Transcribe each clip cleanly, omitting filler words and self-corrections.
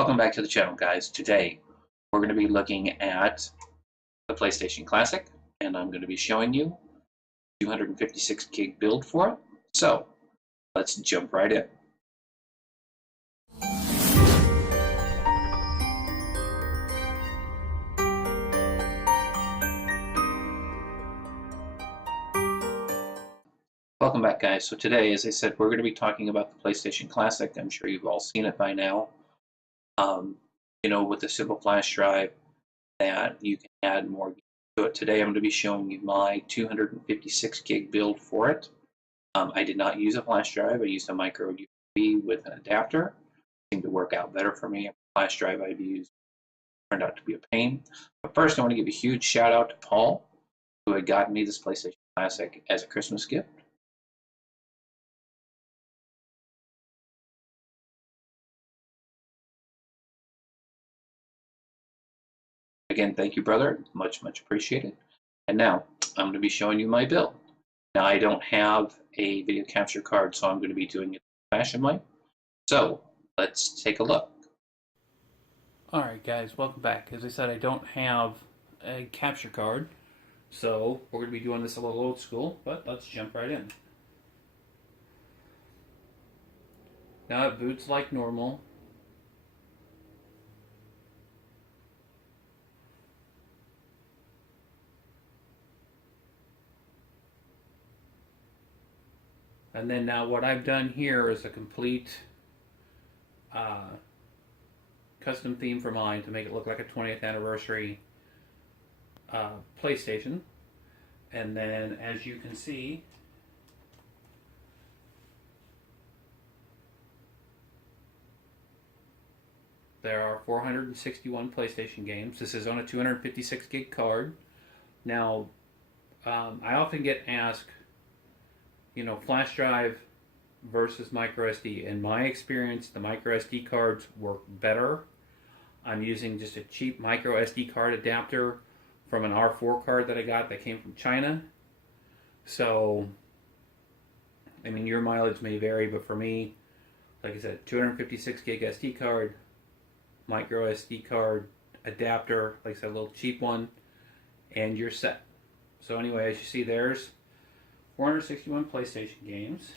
Welcome back to the channel, guys. Today we're going to be looking at the PlayStation Classic, and I'm going to be showing you 256 gig build for it. So let's jump right in. Welcome back, guys. So today, as I said, we're going to be talking about the PlayStation Classic. I'm sure you've all seen it by now. With the simple flash drive that you can add more to it. Today I'm going to be showing you my 256 gig build for it. I did not use a flash drive. I used a micro USB with an adapter. It seemed to work out better for me. A flash drive I've used turned out to be a pain. But first I want to give a huge shout out to Paul, who had gotten me this PlayStation Classic as a Christmas gift. Again, thank you, brother. Much, much appreciated. And now I'm going to be showing you my build. Now, I don't have a video capture card, so I'm going to be doing it the fashion way. So let's take a look. Alright guys, welcome back. As I said, I don't have a capture card, so we're going to be doing this a little old school, but let's jump right in. Now it boots like normal. And then now what I've done here is a complete custom theme for mine to make it look like a 20th anniversary PlayStation. And then as you can see, there are 461 PlayStation games. This is on a 256 gig card. Now, I often get asked, flash drive versus micro SD. In my experience, the micro SD cards work better. I'm using just a cheap micro SD card adapter from an R4 card that I got that came from China. So, your mileage may vary, but for me, like I said, 256 gig SD card, micro SD card adapter, like I said, a little cheap one, and you're set. So anyway, as you see, there's 461 PlayStation games.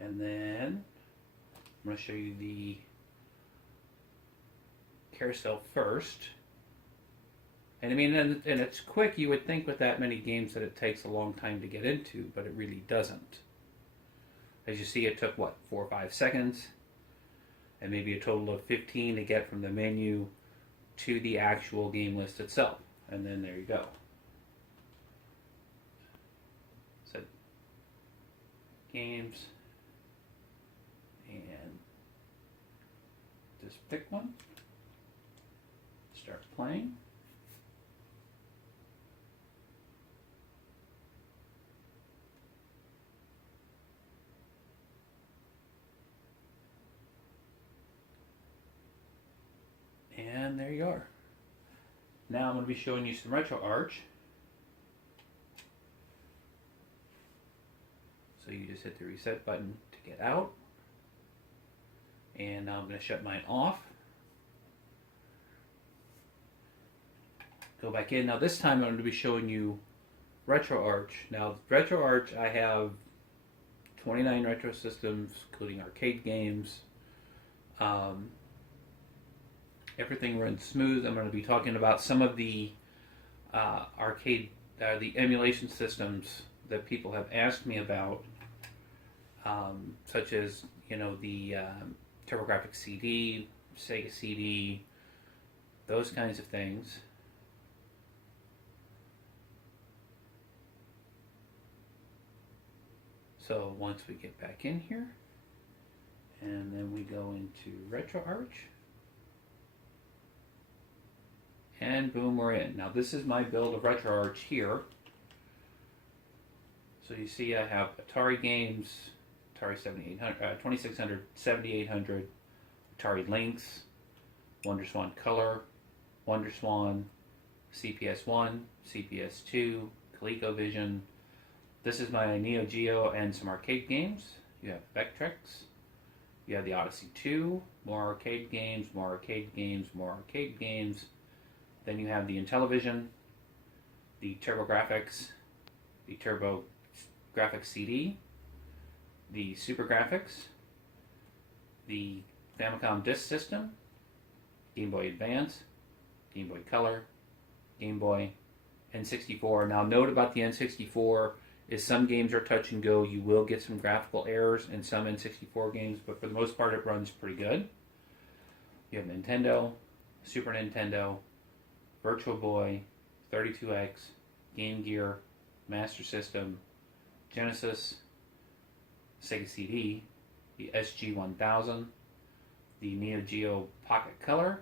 And then I'm going to show you the carousel first. And and it's quick. You would think with that many games that it takes a long time to get into, but it really doesn't. As you see, it took, 4 or 5 seconds, and maybe a total of 15 to get from the menu to the actual game list itself. And then there you go. So, games, and just pick one, start playing. And there you are. Now I'm going to be showing you some RetroArch. So you just hit the reset button to get out. And now I'm going to shut mine off. Go back in. Now this time I'm going to be showing you RetroArch. Now RetroArch, I have 29 retro systems, including arcade games. Everything runs smooth. I'm going to be talking about some of the the emulation systems that people have asked me about, such as the TurboGrafx CD, Sega CD, those kinds of things. So once we get back in here, and then we go into RetroArch. And boom, we're in. Now this is my build of RetroArch here. So you see I have Atari games, Atari 2600, 7800, Atari Lynx, WonderSwan Color, WonderSwan, CPS-1, CPS-2, ColecoVision. This is my Neo Geo and some arcade games. You have Vectrex, You have the Odyssey 2, more arcade games, more arcade games, more arcade games. Then you have the Intellivision, the TurboGrafx, the TurboGrafx CD, the SuperGrafx, the Famicom Disk System, Game Boy Advance, Game Boy Color, Game Boy, N64. Now note about the N64 is some games are touch and go. You will get some graphical errors in some N64 games, but for the most part it runs pretty good. You have Nintendo, Super Nintendo, Virtual Boy, 32X, Game Gear, Master System, Genesis, Sega CD, the SG-1000, the Neo Geo Pocket Color,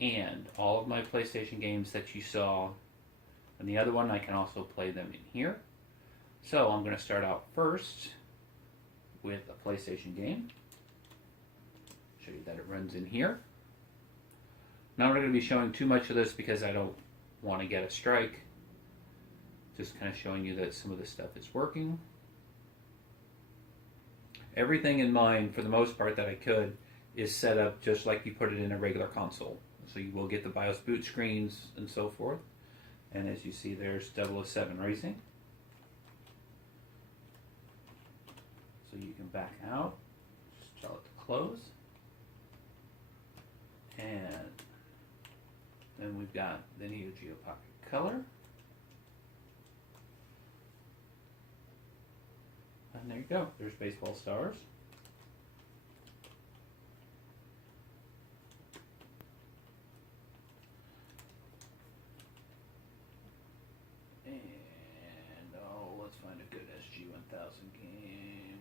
and all of my PlayStation games that you saw. And the other one, I can also play them in here. So I'm going to start out first with a PlayStation game. Show you that it runs in here. Now I'm not going to be showing too much of this because I don't want to get a strike. Just kind of showing you that some of this stuff is working. Everything in mine, for the most part that I could, is set up just like you put it in a regular console. So you will get the BIOS boot screens and so forth. And as you see, there's 007 Racing. So you can back out, just tell it to close. And then we've got the Neo Geo Pocket Color. And there you go, there's Baseball Stars. And let's find a good SG-1000 game.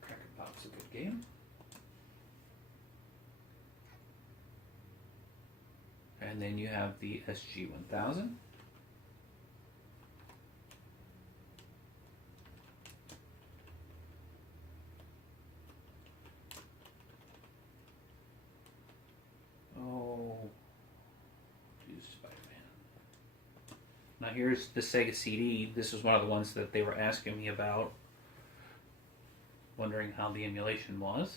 Cracker Pop's a good game. And then you have the SG-1000. Oh, use Spider-Man. Now here's the Sega CD. This was one of the ones that they were asking me about, wondering how the emulation was.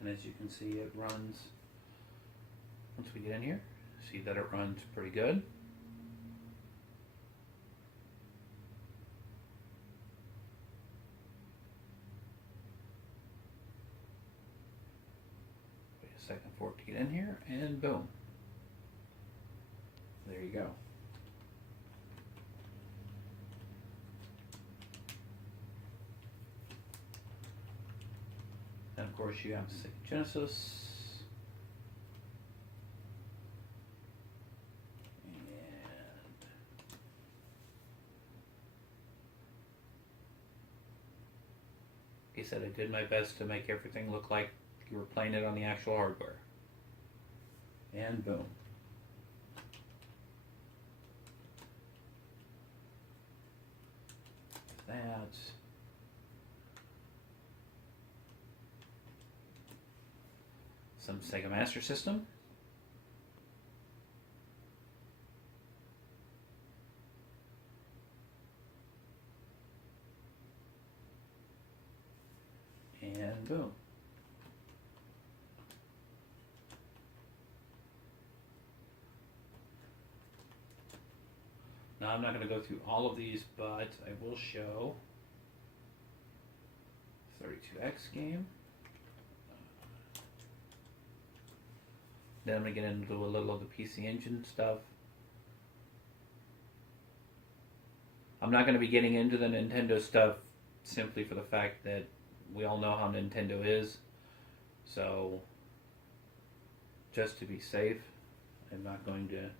And as you can see, it runs, once we get in here, see that it runs pretty good. Wait a second for it to get in here, and boom. There you go. And of course you have Sega Genesis. Like I said, I did my best to make everything look like you were playing it on the actual hardware. And boom. That. Some Sega Master System. And boom. Now I'm not going to go through all of these, but I will show 32X game. Then I'm going to get into a little of the PC Engine stuff. I'm not going to be getting into the Nintendo stuff simply for the fact that we all know how Nintendo is. So, just to be safe, I'm not going to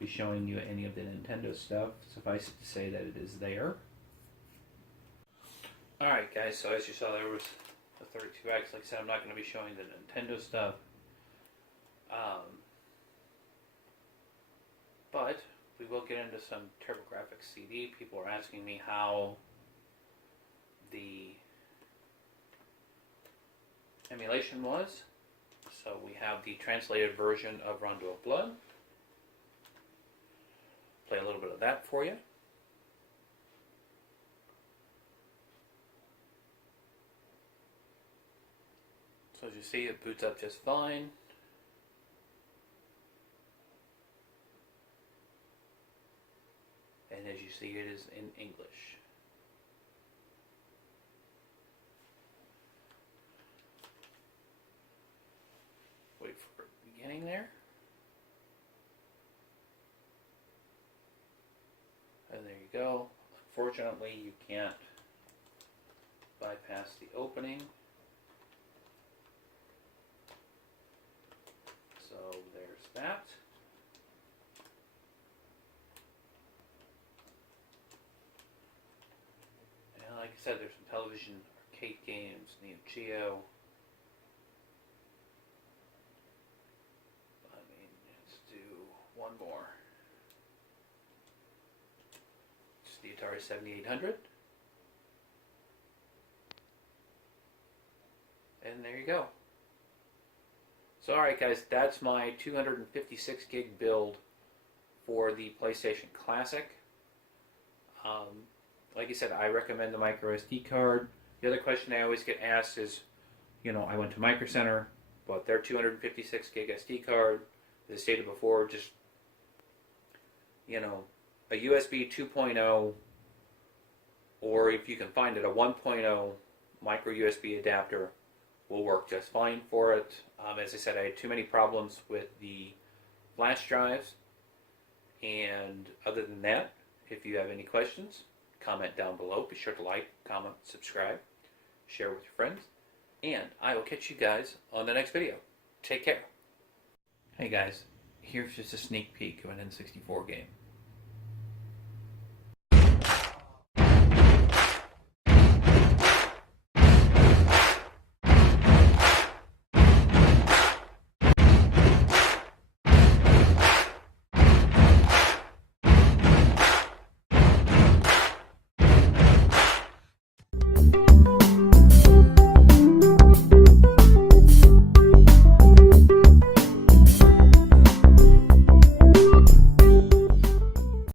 be showing you any of the Nintendo stuff. Suffice it to say that it is there. Alright guys, so as you saw there was the 32X. Like I said, I'm not going to be showing the Nintendo stuff. But we will get into some TurboGrafx CD. People are asking me how the emulation was. So we have the translated version of Rondo of Blood. Play a little bit of that for you. So as you see, it boots up just fine. And as you see, it is in English. Wait for the beginning there. And there you go. Unfortunately, you can't bypass the opening. So there's that. And like I said, there's some television, arcade games, Neo Geo. I mean, let's do one more. It's the Atari 7800. And there you go. So alright guys, that's my 256 gig build for the PlayStation Classic. Like I said, I recommend the micro SD card. The other question I always get asked is, I went to Micro Center, bought their 256 gig SD card. As I stated before, just, a USB 2.0, or if you can find it, a 1.0 micro USB adapter will work just fine for it. As I said, I had too many problems with the flash drives. And other than that, if you have any questions, comment down below. Be sure to like, comment, subscribe, share with your friends. And I will catch you guys on the next video. Take care. Hey guys, here's just a sneak peek of an N64 game.